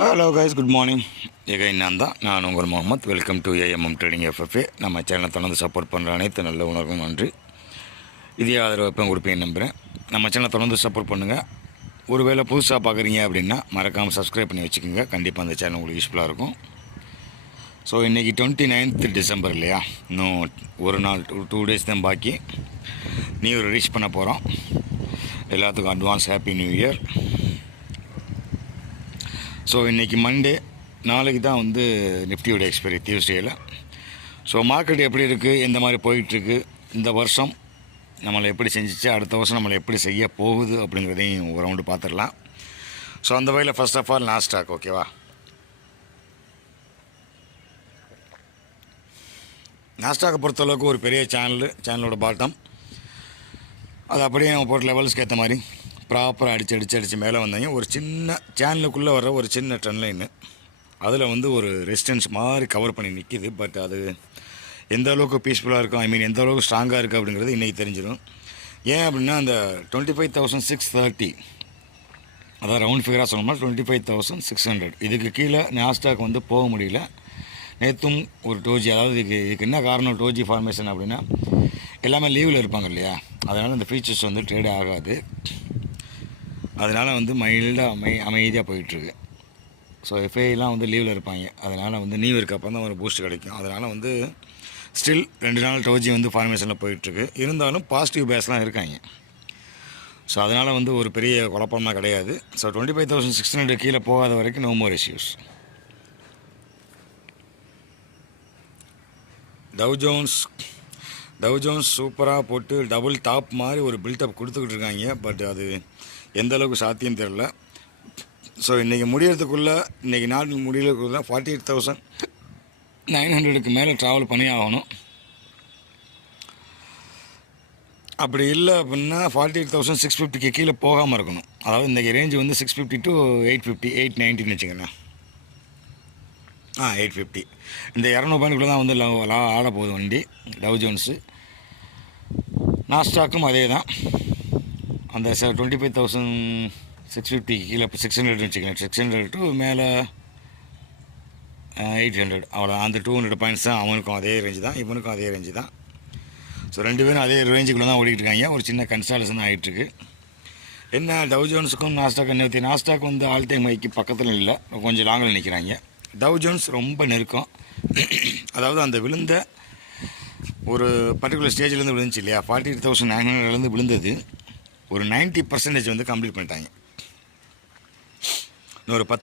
Hello guys, good morning. நான் உங்கள் Mohammed. Welcome to AMM trading FFA. நம்ம சேனலை தொடர்ந்து சப்போர்ட் பண்ணுற அனைத்து நல்ல உணர்வும் நன்றி. இதே ஆதரவு எப்போ கொடுப்பேன்னு நம்புகிறேன். நம்ம சேனலை தொடர்ந்து சப்போர்ட் பண்ணுங்கள். ஒருவேளை புதுசாக பார்க்குறீங்க அப்படின்னா மறக்காமல் சப்ஸ்கிரைப் பண்ணி வச்சுக்கோங்க. கண்டிப்பாக அந்த சேனல் உங்களுக்கு யூஸ்ஃபுல்லாக இருக்கும். ஸோ இன்றைக்கி 29th டிசம்பர் இல்லையா? இன்னும் ஒரு நாள் 2 days தான் பாக்கி. நியூ இயர் ரீச் பண்ண போகிறோம். எல்லாத்துக்கும் advance happy new year. So இன்றைக்கி மண்டே, நாளைக்கு தான் வந்து நிஃப்டியோட எக்ஸ்பைரி டியூஸ்டேயில். ஸோ மார்க்கெட் எப்படி இருக்குது, எந்த மாதிரி போயிட்டுருக்கு, இந்த வருஷம் நம்மளை எப்படி செஞ்சிச்சு, அடுத்த வருஷம் நம்மளை எப்படி செய்ய போகுது அப்படிங்கிறதையும் ஒரு ரவுண்டு பார்த்துடலாம். ஸோ அந்த வகையில் ஃபர்ஸ்ட் ஆஃப் ஆல் நாஸ்டாக், ஓகேவா? நாஸ்டாக்கை பொறுத்தளவுக்கு ஒரு பெரிய சேனலோட பாட்டம் அது அப்படியே நம்ம போட்ட லெவல்ஸ்க்கு ஏற்ற மாதிரி ப்ராப்பராக அடித்து மேலே வந்தாங்க. ஒரு சின்ன சேனலுக்குள்ளே வர ஒரு சின்ன ட்ரெண்ட் லைனு, அதில் வந்து ஒரு ரெசிஸ்டன்ஸ் மாதிரி கவர் பண்ணி நிற்கிது. பட் அது எந்த அளவுக்கு பீஸ்ஃபுல்லாக இருக்கும், எந்த அளவுக்கு ஸ்ட்ராங்காக இருக்குது அப்படிங்கிறது இன்றைக்கி தெரிஞ்சிடும். ஏன் அப்படின்னா அந்த 25,630, அதாவது ரவுண்ட் ஃபிகராக சொன்னோம்னா 25,600, இதுக்கு கீழே நாஸ்டாக் வந்து போக முடியல. நேற்றும் ஒரு டோஜி, அதாவது இதுக்கு என்ன காரணம், டோஜி ஃபார்மேஷன் அப்படின்னா எல்லாமே லீவில் இருப்பாங்க இல்லையா, அதனால் இந்த ஃபீச்சர்ஸ் வந்து ட்ரேட் ஆகாது. அதனால் வந்து அமைதியாக போயிட்டுருக்கு. ஸோ எஃப்ஐலாம் வந்து லீவில் இருப்பாங்க, அதனால் வந்து நியூ இயர்க்கு அப்புறம் தான் ஒரு பூஸ்ட் கிடைக்கும். அதனால் வந்து ஸ்டில் 2 நாள் டோஜி வந்து ஃபார்மேஷனில் போயிட்டுருக்கு. இருந்தாலும் பாசிட்டிவ் பேஸ்லாம் இருக்காங்க. ஸோ அதனால் வந்து ஒரு பெரிய குழப்பம்லாம் கிடையாது. ஸோ 25,600 கீழே போகாத வரைக்கும் no more issues. Dow Jones சூப்பராக போட்டு டபுள் டாப் மாதிரி ஒரு பில்டப் கொடுத்துக்கிட்டு இருக்காங்க. பட் அது எந்த அளவுக்கு சாத்தியம் தெரில. ஸோ இன்றைக்கி முடியறதுக்குள்ளே, இன்றைக்கி நாள் முடியறதுக்குள்ளே 48,900க்கு மேலே ட்ராவல் பண்ணி ஆகணும். அப்படி இல்லை அப்படின்னா 48,650க்கு கீழே போகாமல் இருக்கணும். அதாவது இன்றைக்கி ரேஞ்சு வந்து 650 to 850, 890ன்னு வச்சுக்கோங்க. 850, இந்த 200 பாயிண்ட்டுக்குள்ளே தான் வந்து ஆட போகுது வண்டி. டவ் ஜோன்ஸு, நாஸ்டாக்கும் அதே தான். அந்த 25,650 கீழே 600 வச்சுக்கலாம். 600 to மேலே 800, அவ்வளோ. அந்த 200 பாயிண்ட்ஸ் தான். அவனுக்கும் அதே ரேஞ்சு தான், இவனுக்கும் அதே ரேஞ்சு தான். ஸோ 2 பேரும் அதே ரேஞ்சுக்குள்ளே தான் ஓடிக்கிட்டு இருக்காங்க. ஒரு சின்ன கன்சாலேஷன் ஆகிட்டுருக்கு. என்ன டவ் ஜோன்ஸுக்கும் நாஸ்டாக் வந்து ஆல் டைம் ஹைக்கு பக்கத்தில் இல்லை, கொஞ்சம் லாங்கில் நிற்கிறாங்க. டவ் ஜோன்ஸ் ரொம்ப நெருக்கம். அதாவது அந்த விழுந்த ஒரு பர்டிகுலர் ஸ்டேஜ்லேருந்து விழுந்துச்சு இல்லையா, 48,900லேருந்து விழுந்தது ஒரு 90% வந்து கம்ப்ளீட் பண்ணிட்டாங்க. இன்னொரு 10